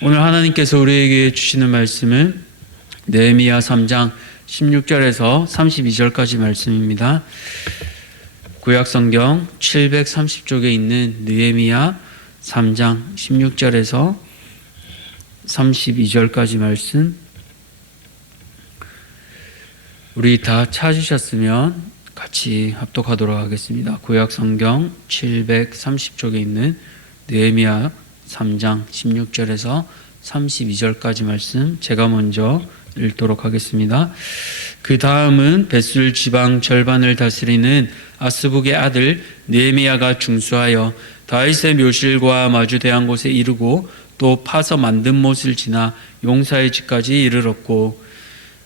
오늘 하나님께서 우리에게 주시는 말씀은 느헤미야 3장 16절에서 32절까지 말씀입니다. 구약성경 730쪽에 있는 느헤미야 3장 16절에서 32절까지 말씀, 우리 다 찾으셨으면 같이 합독하도록 하겠습니다. 구약성경 730쪽에 있는 느헤미야 3장 16절에서 32절까지 말씀, 제가 먼저 읽도록 하겠습니다. 그 다음은 벳술 지방 절반을 다스리는 아스북의 아들 느헤미야가 중수하여 다윗의 묘실과 마주대한 곳에 이르고 또 파서 만든 못을 지나 용사의 집까지 이르렀고,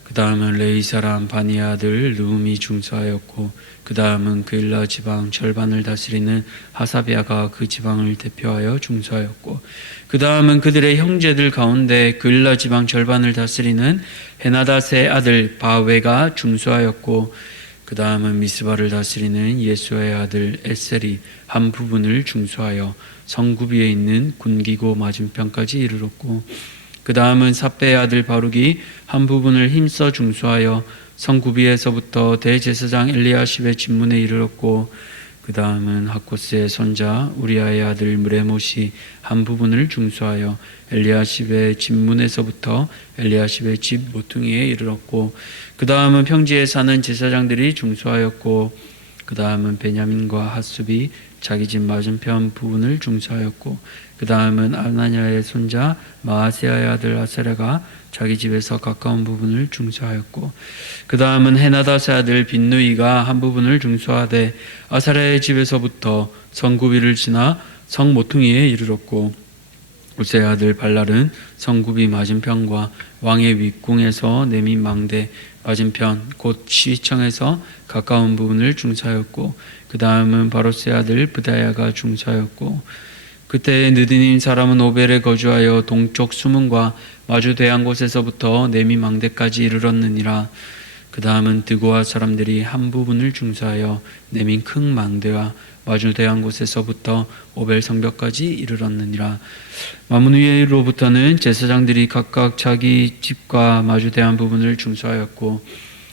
그 다음은 레위 사람 바니의 아들 느움이 중수하였고, 그 다음은 그일라 지방 절반을 다스리는 하사비아가 그 지방을 대표하여 중수하였고, 그 다음은 그들의 형제들 가운데 그일라 지방 절반을 다스리는 헤나닷의 아들 바웨가 중수하였고, 그 다음은 미스바를 다스리는 예수의 아들 에셀이 한 부분을 중수하여 성구비에 있는 군기고 맞은편까지 이르렀고, 그 다음은 삽배의 아들 바룩이 한 부분을 힘써 중수하여 성구비에서부터 대제사장 엘리야십의 집문에 이르렀고, 그 다음은 하코스의 손자 우리아의 아들 무레못이 한 부분을 중수하여 엘리야십의 집문에서부터 엘리야십의 집 모퉁이에 이르렀고, 그 다음은 평지에 사는 제사장들이 중수하였고, 그 다음은 베냐민과 핫숲이 자기 집 맞은편 부분을 중수하였고, 그 다음은 아나냐의 손자 마아세아의 아들 아사랴가 자기 집에서 가까운 부분을 중수하였고, 그 다음은 헤나닷의 아들 빈누이가 한 부분을 중수하되 아사랴의 집에서부터 성구비를 지나 성 모퉁이에 이르렀고, 우세의 아들 발랄은 성구비 맞은편과 왕의 윗궁에서 내민 망대 맞은편 곧 시청에서 가까운 부분을 중수하였고, 그 다음은 바로스의 아들 브다야가 중수하였고, 그때 느드님 사람은 오벨에 거주하여 동쪽 수문과 마주대한 곳에서부터 내미 망대까지 이르렀느니라. 그 다음은 드고아 사람들이 한 부분을 중수하여 내민 큰 망대와 마주대한 곳에서부터 오벨 성벽까지 이르렀느니라. 마문 위로부터는 제사장들이 각각 자기 집과 마주대한 부분을 중수하였고,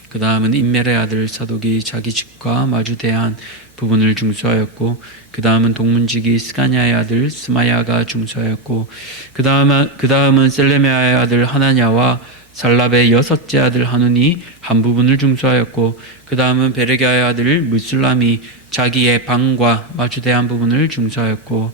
그 다음은 임멜의 아들 사독이 자기 집과 마주대한 부분을 중수하였고, 그 다음은 동문지기 스가냐의 아들 스마야가 중수하였고, 그 다음은 셀레메아의 아들 하나냐와 살랍의 여섯째 아들 하눈이 한 부분을 중수하였고, 그 다음은 베레기야의 아들 무술람이 자기의 방과 마주대한 부분을 중수하였고,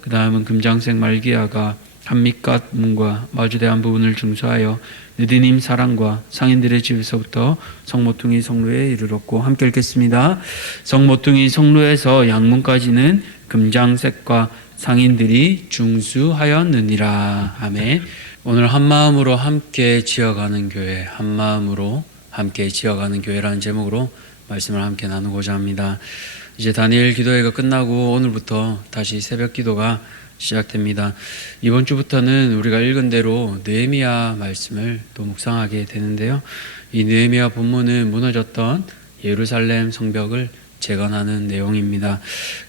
그 다음은 금장색 말기야가 한밑갓 문과 마주대한 부분을 중수하여 느디님 사랑과 상인들의 집에서부터 성모퉁이 성루에 이르렀고, 함께 읽겠습니다. 성모퉁이 성루에서 양문까지는 금장색과 상인들이 중수하였느니라. 아멘. 오늘 한마음으로 함께 지어가는 교회, 한마음으로 함께 지어가는 교회라는 제목으로 말씀을 함께 나누고자 합니다. 이제 다니엘 기도회가 끝나고 오늘부터 다시 새벽 기도가 시작됩니다. 이번 주부터는 우리가 읽은 대로 느헤미야 말씀을 또 묵상하게 되는데요. 이 느헤미야 본문은 무너졌던 예루살렘 성벽을 재건하는 내용입니다.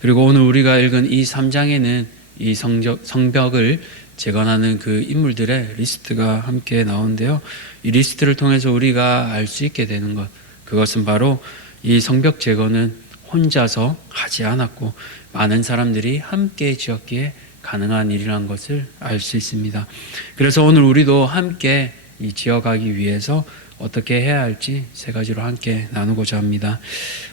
그리고 오늘 우리가 읽은 이 3장에는 이 성벽을 재건하는 그 인물들의 리스트가 함께 나오는데요. 이 리스트를 통해서 우리가 알 수 있게 되는 것, 그것은 바로 이 성벽 재건은 혼자서 하지 않았고 많은 사람들이 함께 지었기에 가능한 일이라는 것을 알 수 있습니다. 그래서 오늘 우리도 함께 이 지어가기 위해서 어떻게 해야 할지 세 가지로 함께 나누고자 합니다.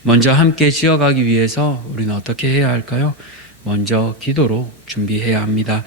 먼저 함께 지어가기 위해서 우리는 어떻게 해야 할까요? 먼저 기도로 준비해야 합니다.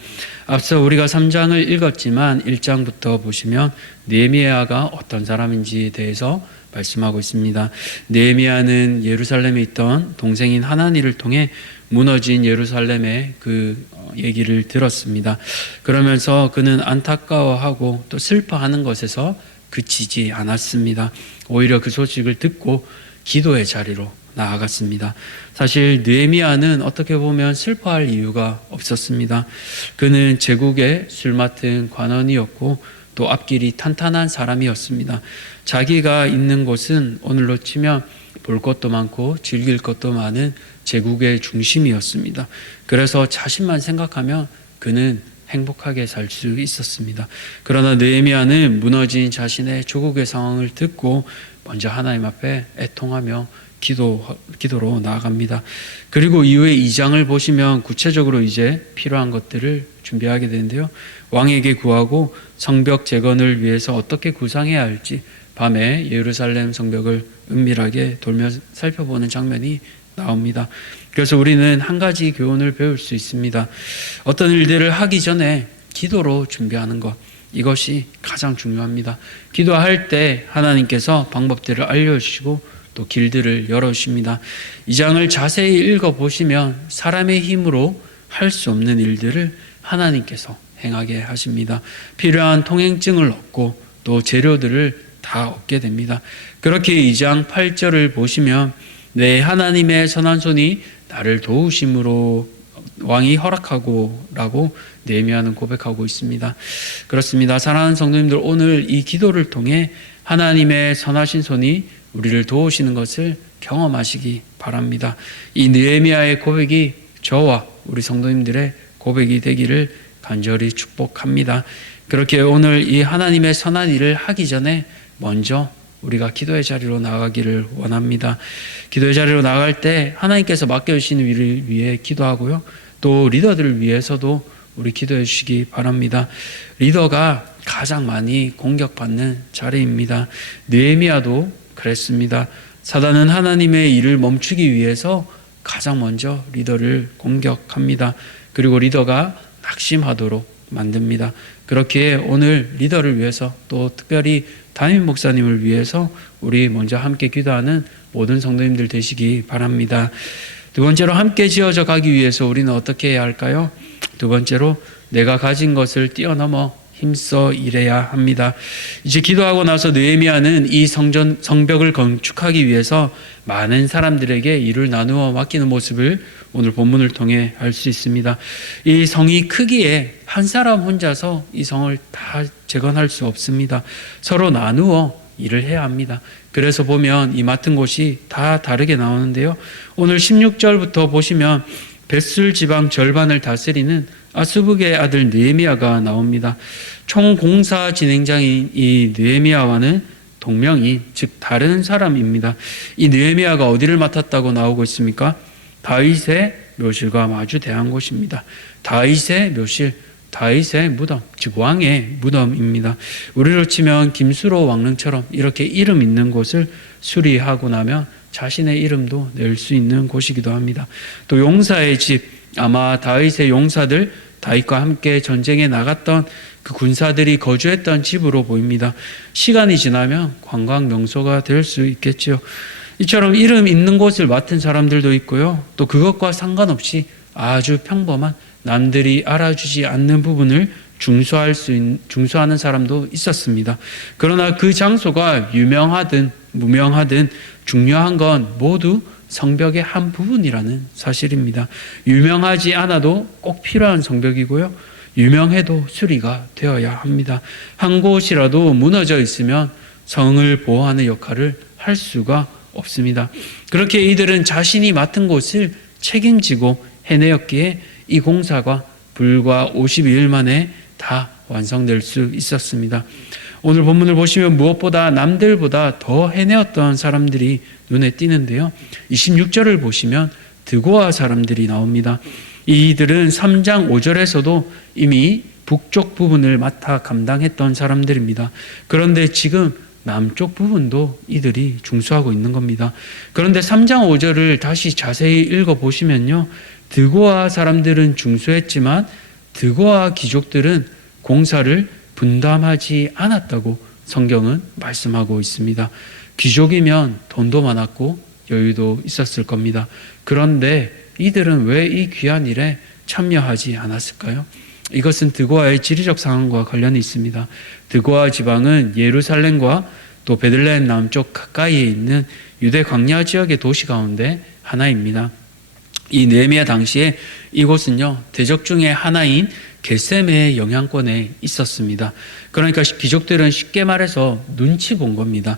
앞서 우리가 3장을 읽었지만 1장부터 보시면 느헤미야가 어떤 사람인지에 대해서 말씀하고 있습니다. 느헤미야는 예루살렘에 있던 동생인 하나니를 통해 무너진 예루살렘의 그 얘기를 들었습니다. 그러면서 그는 안타까워하고 또 슬퍼하는 것에서 그치지 않았습니다. 오히려 그 소식을 듣고 기도의 자리로 나아갔습니다. 사실 느헤미야는 어떻게 보면 슬퍼할 이유가 없었습니다. 그는 제국의 술 맡은 관원이었고 또 앞길이 탄탄한 사람이었습니다. 자기가 있는 곳은 오늘로 치면 볼 것도 많고 즐길 것도 많은 제국의 중심이었습니다. 그래서 자신만 생각하면 그는 행복하게 살 수 있었습니다. 그러나 느헤미야는 무너진 자신의 조국의 상황을 듣고 먼저 하나님 앞에 애통하며 기도로 나아갑니다. 그리고 이후에 2장을 보시면 구체적으로 이제 필요한 것들을 준비하게 되는데요. 왕에게 구하고 성벽 재건을 위해서 어떻게 구상해야 할지 밤에 예루살렘 성벽을 은밀하게 돌며 살펴보는 장면이 나옵니다. 그래서 우리는 한 가지 교훈을 배울 수 있습니다. 어떤 일들을 하기 전에 기도로 준비하는 것, 이것이 가장 중요합니다. 기도할 때 하나님께서 방법들을 알려주시고 또 길들을 열어주십니다. 이 장을 자세히 읽어보시면 사람의 힘으로 할 수 없는 일들을 하나님께서 행하게 하십니다. 필요한 통행증을 얻고 또 재료들을 다 얻게 됩니다. 그렇게 2장 8절을 보시면 내 하나님의 선한 손이 나를 도우심으로 왕이 허락하고 라고 느헤미야는 고백하고 있습니다. 그렇습니다. 사랑하는 성도님들, 오늘 이 기도를 통해 하나님의 선하신 손이 우리를 도우시는 것을 경험하시기 바랍니다. 이 느헤미야의 고백이 저와 우리 성도님들의 고백이 되기를 간절히 축복합니다. 그렇게 오늘 이 하나님의 선한 일을 하기 전에 먼저 우리가 기도의 자리로 나가기를 원합니다. 기도의 자리로 나갈 때 하나님께서 맡겨주시는 일을 위해 기도하고요. 또 리더들을 위해서도 우리 기도해 주시기 바랍니다. 리더가 가장 많이 공격받는 자리입니다. 느헤미야도 그랬습니다. 사단은 하나님의 일을 멈추기 위해서 가장 먼저 리더를 공격합니다. 그리고 리더가 낙심하도록 만듭니다. 그렇기에 오늘 리더를 위해서 또 특별히 담임 목사님을 위해서 우리 먼저 함께 기도하는 모든 성도님들 되시기 바랍니다. 두 번째로 함께 지어져 가기 위해서 우리는 어떻게 해야 할까요? 두 번째로 내가 가진 것을 뛰어넘어 힘써 일해야 합니다. 이제 기도하고 나서 느헤미야는 이 성벽을 건축하기 위해서 많은 사람들에게 일을 나누어 맡기는 모습을 오늘 본문을 통해 알 수 있습니다. 이 성이 크기에 한 사람 혼자서 이 성을 다 재건할 수 없습니다. 서로 나누어 일을 해야 합니다. 그래서 보면 이 맡은 곳이 다 다르게 나오는데요. 오늘 16절부터 보시면 벳술 지방 절반을 다스리는 아스북의 아들 느헤미야가 나옵니다. 총 공사 진행장인 이 느헤미야와는 동명인, 즉 다른 사람입니다. 이 느헤미야가 어디를 맡았다고 나오고 있습니까? 다윗의 묘실과 마주 대한 곳입니다. 다윗의 묘실, 다윗의 무덤, 즉 왕의 무덤입니다. 우리로 치면 김수로 왕릉처럼 이렇게 이름 있는 곳을 수리하고 나면 자신의 이름도 낼 수 있는 곳이기도 합니다. 또 용사의 집, 아마 다윗의 용사들, 다윗과 함께 전쟁에 나갔던 그 군사들이 거주했던 집으로 보입니다. 시간이 지나면 관광 명소가 될 수 있겠지요. 이처럼 이름 있는 곳을 맡은 사람들도 있고요. 또 그것과 상관없이 아주 평범한 남들이 알아주지 않는 부분을 중수하는 사람도 있었습니다. 그러나 그 장소가 유명하든 무명하든 중요한 건 모두 성벽의 한 부분이라는 사실입니다. 유명하지 않아도 꼭 필요한 성벽이고요. 유명해도 수리가 되어야 합니다. 한 곳이라도 무너져 있으면 성을 보호하는 역할을 할 수가 없습니다. 그렇게 이들은 자신이 맡은 곳을 책임지고 해내었기에 이 공사가 불과 52일 만에 다 완성될 수 있었습니다. 오늘 본문을 보시면 무엇보다 남들보다 더 해내었던 사람들이 눈에 띄는데요. 26절을 보시면 드고아 사람들이 나옵니다. 이들은 3장 5절에서도 이미 북쪽 부분을 맡아 감당했던 사람들입니다. 그런데 지금 남쪽 부분도 이들이 중수하고 있는 겁니다. 그런데 3장 5절을 다시 자세히 읽어보시면요. 드고아 사람들은 중수했지만 드고아 귀족들은 공사를 분담하지 않았다고 성경은 말씀하고 있습니다. 귀족이면 돈도 많았고 여유도 있었을 겁니다. 그런데 이들은 왜 이 귀한 일에 참여하지 않았을까요? 이것은 드고아의 지리적 상황과 관련이 있습니다. 드고아 지방은 예루살렘과 또 베들레헴 남쪽 가까이에 있는 유대 광야 지역의 도시 가운데 하나입니다. 이 느헤미야 당시에 이곳은요, 대적 중에 하나인 겟셈의 영향권에 있었습니다. 그러니까 귀족들은 쉽게 말해서 눈치 본 겁니다.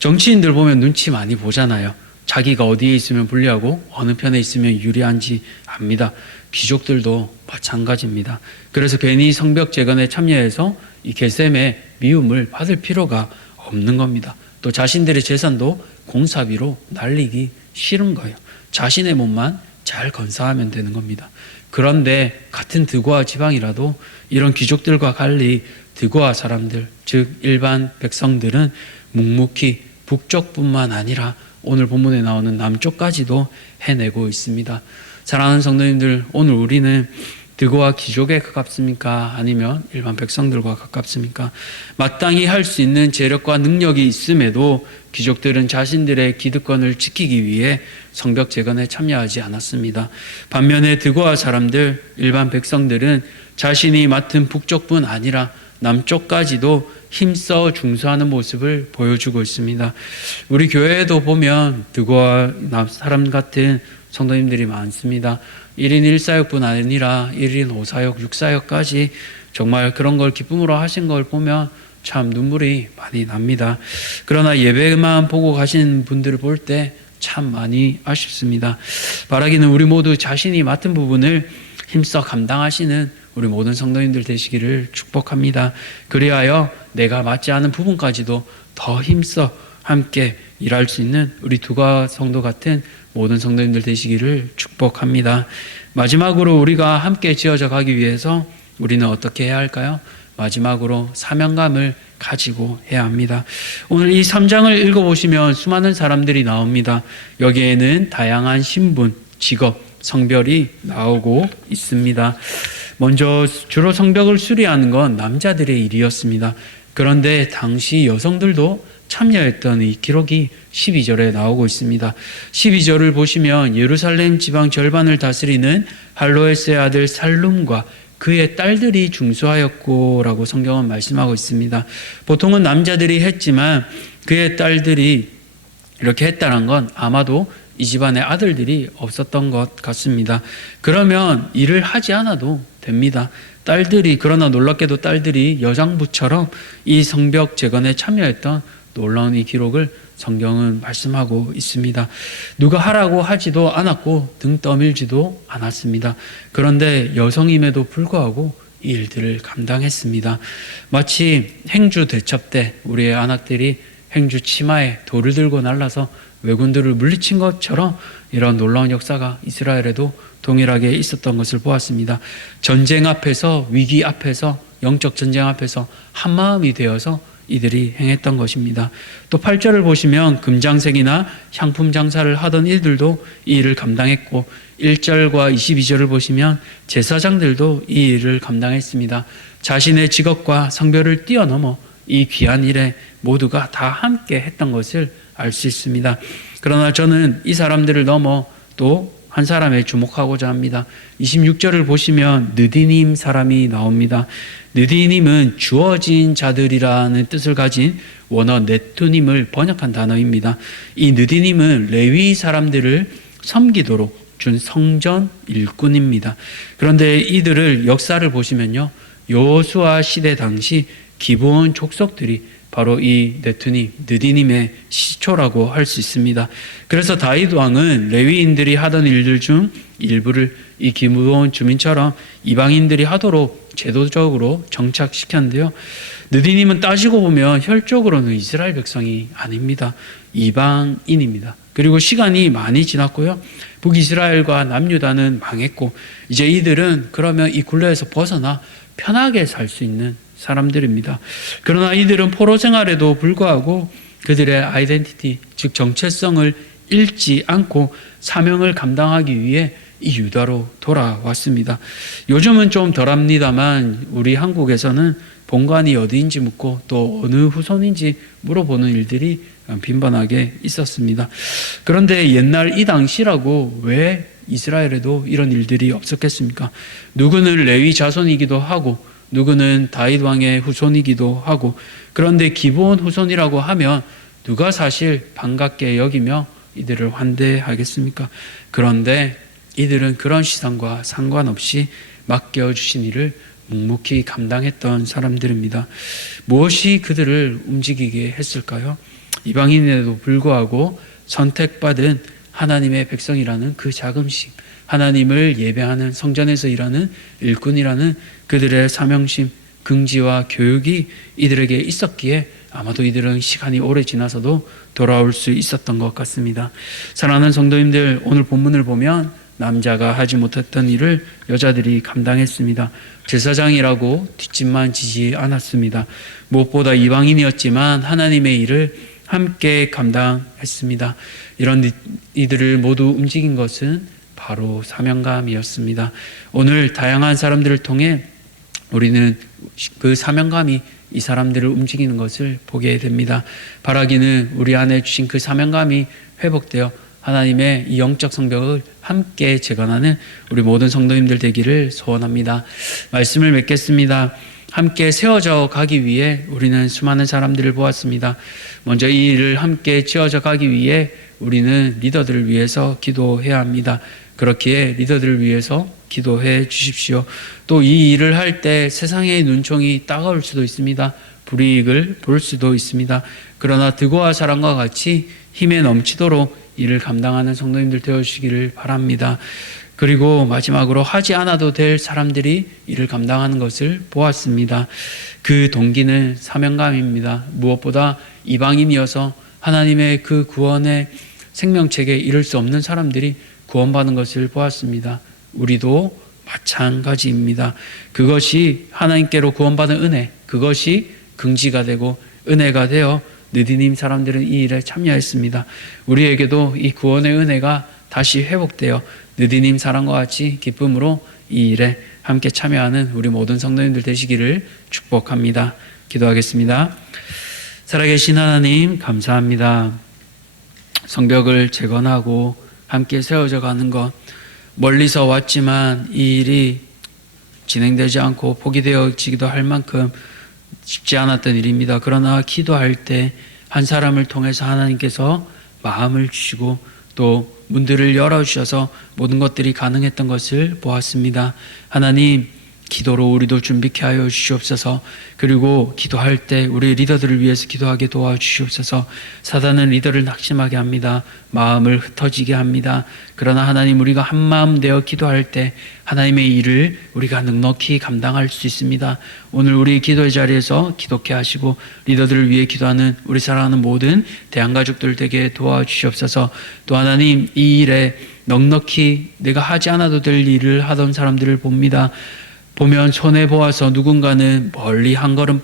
정치인들 보면 눈치 많이 보잖아요. 자기가 어디에 있으면 불리하고 어느 편에 있으면 유리한지 압니다. 귀족들도 마찬가지입니다. 그래서 괜히 성벽 재건에 참여해서 이 게셈의 미움을 받을 필요가 없는 겁니다. 또 자신들의 재산도 공사비로 날리기 싫은 거예요. 자신의 몸만 잘 건사하면 되는 겁니다. 그런데 같은 드고아 지방이라도 이런 귀족들과 달리 드고아 사람들, 즉 일반 백성들은 묵묵히 북쪽뿐만 아니라 오늘 본문에 나오는 남쪽까지도 해내고 있습니다. 사랑하는 성도님들, 오늘 우리는 드고아 귀족에 가깝습니까? 아니면 일반 백성들과 가깝습니까? 마땅히 할 수 있는 재력과 능력이 있음에도 귀족들은 자신들의 기득권을 지키기 위해 성벽 재건에 참여하지 않았습니다. 반면에 드고아 사람들, 일반 백성들은 자신이 맡은 북쪽뿐 아니라 남쪽까지도 힘써 중수하는 모습을 보여주고 있습니다. 우리 교회에도 보면 드고아 사람 같은 성도님들이 많습니다. 1인 1사역뿐 아니라 1인 5사역, 6사역까지 정말 그런 걸 기쁨으로 하신 걸 보면 참 눈물이 많이 납니다. 그러나 예배만 보고 가시는 분들을 볼 때 참 많이 아쉽습니다. 바라기는 우리 모두 자신이 맡은 부분을 힘써 감당하시는 우리 모든 성도님들 되시기를 축복합니다. 그리하여 내가 맡지 않은 부분까지도 더 힘써 함께 일할 수 있는 우리 두가 성도 같은 모든 성도님들 되시기를 축복합니다. 마지막으로 우리가 함께 지어져 가기 위해서 우리는 어떻게 해야 할까요? 마지막으로 사명감을 가지고 해야 합니다. 오늘 이 3장을 읽어보시면 수많은 사람들이 나옵니다. 여기에는 다양한 신분, 직업, 성별이 나오고 있습니다. 먼저 주로 성벽을 수리하는 건 남자들의 일이었습니다. 그런데 당시 여성들도 참여했던 이 기록이 12절에 나오고 있습니다. 12절을 보시면 예루살렘 지방 절반을 다스리는 할로에스의 아들 살룸과 그의 딸들이 중수하였고라고 성경은 말씀하고 있습니다. 보통은 남자들이 했지만 그의 딸들이 이렇게 했다는 건 아마도 이 집안에 아들들이 없었던 것 같습니다. 그러면 일을 하지 않아도 됩니다. 딸들이, 그러나 놀랍게도 딸들이 여장부처럼 이 성벽 재건에 참여했던 놀라운 이 기록을 성경은 말씀하고 있습니다. 누가 하라고 하지도 않았고 등 떠밀지도 않았습니다. 그런데 여성임에도 불구하고 이 일들을 감당했습니다. 마치 행주 대첩 때 우리의 아낙들이 행주 치마에 돌을 들고 날라서 왜군들을 물리친 것처럼 이런 놀라운 역사가 이스라엘에도 동일하게 있었던 것을 보았습니다. 전쟁 앞에서, 위기 앞에서, 영적 전쟁 앞에서 한마음이 되어서 이들이 행했던 것입니다. 또 8절을 보시면 금장색이나 향품 장사를 하던 이들도 이 일을 감당했고 1절과 22절을 보시면 제사장들도 이 일을 감당했습니다. 자신의 직업과 성별을 뛰어넘어 이 귀한 일에 모두가 다 함께 했던 것을 알 수 있습니다. 그러나 저는 이 사람들을 넘어 또 한 사람에 주목하고자 합니다. 26절을 보시면 느디님 사람이 나옵니다. 느디님은 주어진 자들이라는 뜻을 가진 원어 네투님을 번역한 단어입니다. 이 느디님은 레위 사람들을 섬기도록 준 성전 일꾼입니다. 그런데 이들을 역사를 보시면요, 여호수아 시대 당시 기브온 족속들이 바로 이 네투님, 느디님의 시초라고 할 수 있습니다. 그래서 다윗 왕은 레위인들이 하던 일들 중 일부를 이 기브온 주민처럼 이방인들이 하도록 제도적으로 정착시켰는데요. 느디님은 따지고 보면 혈적으로는 이스라엘 백성이 아닙니다. 이방인입니다. 그리고 시간이 많이 지났고요. 북이스라엘과 남유다는 망했고 이제 이들은 그러면 이 굴레에서 벗어나 편하게 살 수 있는 사람들입니다. 그러나 이들은 포로 생활에도 불구하고 그들의 아이덴티티, 즉 정체성을 잃지 않고 사명을 감당하기 위해 이 유다로 돌아왔습니다. 요즘은 좀 덜합니다만 우리 한국에서는 본관이 어디인지 묻고 또 어느 후손인지 물어보는 일들이 빈번하게 있었습니다. 그런데 옛날 이 당시라고 왜 이스라엘에도 이런 일들이 없었겠습니까? 누구는 레위 자손이기도 하고 누구는 다윗 왕의 후손이기도 하고, 그런데 기브온 후손이라고 하면 누가 사실 반갑게 여기며 이들을 환대하겠습니까? 그런데 이들은 그런 시선과 상관없이 맡겨주신 일을 묵묵히 감당했던 사람들입니다. 무엇이 그들을 움직이게 했을까요? 이방인에도 불구하고 선택받은 하나님의 백성이라는 그 자긍심, 하나님을 예배하는 성전에서 일하는 일꾼이라는 그들의 사명심, 긍지와 교육이 이들에게 있었기에 아마도 이들은 시간이 오래 지나서도 돌아올 수 있었던 것 같습니다. 사랑하는 성도님들, 오늘 본문을 보면 남자가 하지 못했던 일을 여자들이 감당했습니다. 제사장이라고 뒷짐만 지지 않았습니다. 무엇보다 이방인이었지만 하나님의 일을 함께 감당했습니다. 이런 이들을 모두 움직인 것은 바로 사명감이었습니다. 오늘 다양한 사람들을 통해 우리는 그 사명감이 이 사람들을 움직이는 것을 보게 됩니다. 바라기는 우리 안에 주신 그 사명감이 회복되어 하나님의 이 영적 성벽을 함께 재건하는 우리 모든 성도님들 되기를 소원합니다. 말씀을 맺겠습니다. 함께 세워져 가기 위해 우리는 수많은 사람들을 보았습니다. 먼저 이 일을 함께 지어져 가기 위해 우리는 리더들을 위해서 기도해야 합니다. 그렇기에 리더들을 위해서 기도해 주십시오. 또 이 일을 할 때 세상의 눈총이 따가울 수도 있습니다. 불이익을 볼 수도 있습니다. 그러나 득오와 사랑과 같이 힘에 넘치도록 일을 감당하는 성도님들 되어주시기를 바랍니다. 그리고 마지막으로 하지 않아도 될 사람들이 일을 감당하는 것을 보았습니다. 그 동기는 사명감입니다. 무엇보다 이방인이어서 하나님의 그 구원의 생명책에 이를 수 없는 사람들이 구원받는 것을 보았습니다. 우리도 마찬가지입니다. 그것이 하나님께로 구원받은 은혜, 그것이 긍지가 되고 은혜가 되어 느디님 사람들은 이 일에 참여했습니다. 우리에게도 이 구원의 은혜가 다시 회복되어 느디님 사랑과 같이 기쁨으로 이 일에 함께 참여하는 우리 모든 성도님들 되시기를 축복합니다. 기도하겠습니다. 살아계신 하나님 감사합니다. 성벽을 재건하고 함께 세워져 가는 것, 멀리서 왔지만 이 일이 진행되지 않고 포기되어지기도 할 만큼 쉽지 않았던 일입니다. 그러나 기도할 때 한 사람을 통해서 하나님께서 마음을 주시고 또 문들을 열어주셔서 모든 것들이 가능했던 것을 보았습니다. 하나님, 기도로 우리도 준비케 하여 주시옵소서. 그리고 기도할 때 우리 리더들을 위해서 기도하게 도와주시옵소서. 사단은 리더를 낙심하게 합니다. 마음을 흩어지게 합니다. 그러나 하나님, 우리가 한 마음 되어 기도할 때 하나님의 일을 우리가 넉넉히 감당할 수 있습니다. 오늘 우리 기도의 자리에서 기독케 하시고 리더들을 위해 기도하는 우리 사랑하는 모든 대한가족들 되게 도와주시옵소서. 또 하나님, 이 일에 넉넉히 내가 하지 않아도 될 일을 하던 사람들을 봅니다. 보면 손해보아서 누군가는 멀리 한 걸음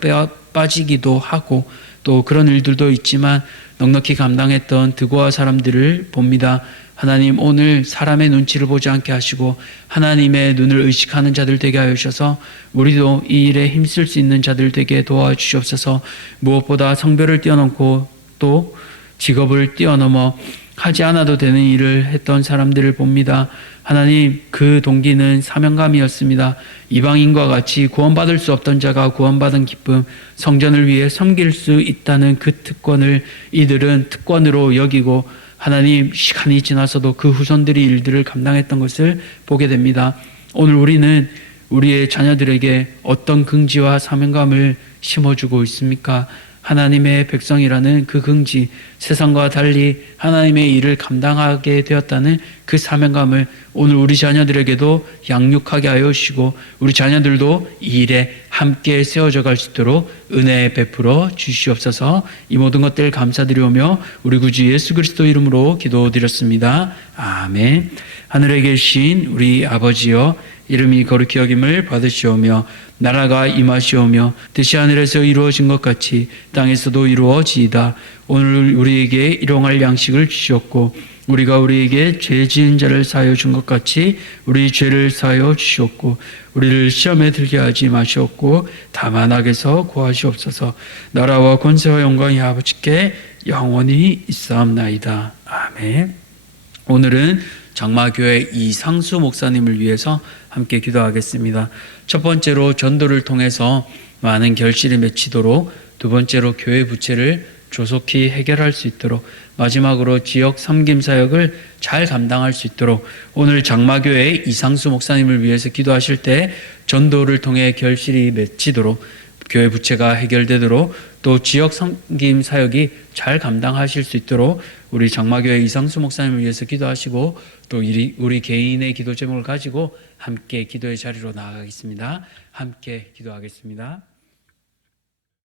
빠지기도 하고 또 그런 일들도 있지만 넉넉히 감당했던 득오와 사람들을 봅니다. 하나님, 오늘 사람의 눈치를 보지 않게 하시고 하나님의 눈을 의식하는 자들 되게 하여 주셔서 우리도 이 일에 힘쓸 수 있는 자들 되게 도와주시옵소서. 무엇보다 성별을 뛰어넘고 또 직업을 뛰어넘어 하지 않아도 되는 일을 했던 사람들을 봅니다. 하나님, 그 동기는 사명감이었습니다. 이방인과 같이 구원받을 수 없던 자가 구원받은 기쁨, 성전을 위해 섬길 수 있다는 그 특권을 이들은 특권으로 여기고 하나님, 시간이 지나서도 그 후손들이 일들을 감당했던 것을 보게 됩니다. 오늘 우리는 우리의 자녀들에게 어떤 긍지와 사명감을 심어주고 있습니까? 하나님의 백성이라는 그 긍지, 세상과 달리 하나님의 일을 감당하게 되었다는 그 사명감을 오늘 우리 자녀들에게도 양육하게 하여 주시고 우리 자녀들도 이 일에 함께 세워져 갈 수 있도록 은혜 베풀어 주시옵소서. 이 모든 것들 감사드리오며 우리 구주 예수 그리스도 이름으로 기도드렸습니다. 아멘. 하늘에 계신 우리 아버지여, 이름이 거룩히 여김을 받으시오며 나라가 임하시오며 뜻이 하늘에서 이루어진 것 같이 땅에서도 이루어지이다. 오늘 우리에게 일용할 양식을 주시옵고 우리가 우리에게 죄 지은 자를 사하여 준 것 같이 우리 죄를 사하여 주시옵고 우리를 시험에 들게 하지 마시옵고 다만 악에서 구하시옵소서. 나라와 권세와 영광이 아버지께 영원히 있사옵나이다. 아멘. 오늘은 장마교회 이상수 목사님을 위해서 함께 기도하겠습니다. 첫 번째로 전도를 통해서 많은 결실이 맺히도록, 두 번째로 교회 부채를 조속히 해결할 수 있도록, 마지막으로 지역 섬김 사역을 잘 감당할 수 있도록 오늘 장마교회 이상수 목사님을 위해서 기도하실 때 전도를 통해 결실이 맺히도록, 교회 부채가 해결되도록, 또 지역 섬김 사역이 잘 감당하실 수 있도록 우리 장마교회 이상수 목사님을 위해서 기도하시고 또 우리 개인의 기도 제목을 가지고 함께 기도의 자리로 나아가겠습니다. 함께 기도하겠습니다.